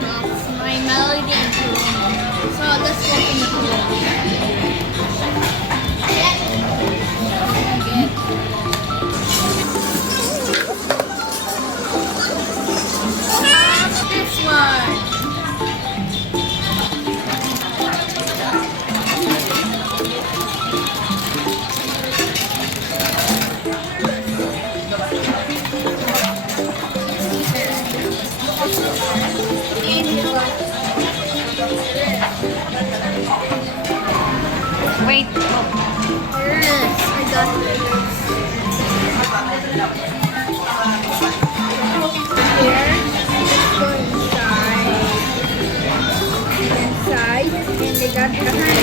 That's my melody and tune. So let's go in the pool. This one. Wait. Yes, I got this. Here, let's go inside. And they got the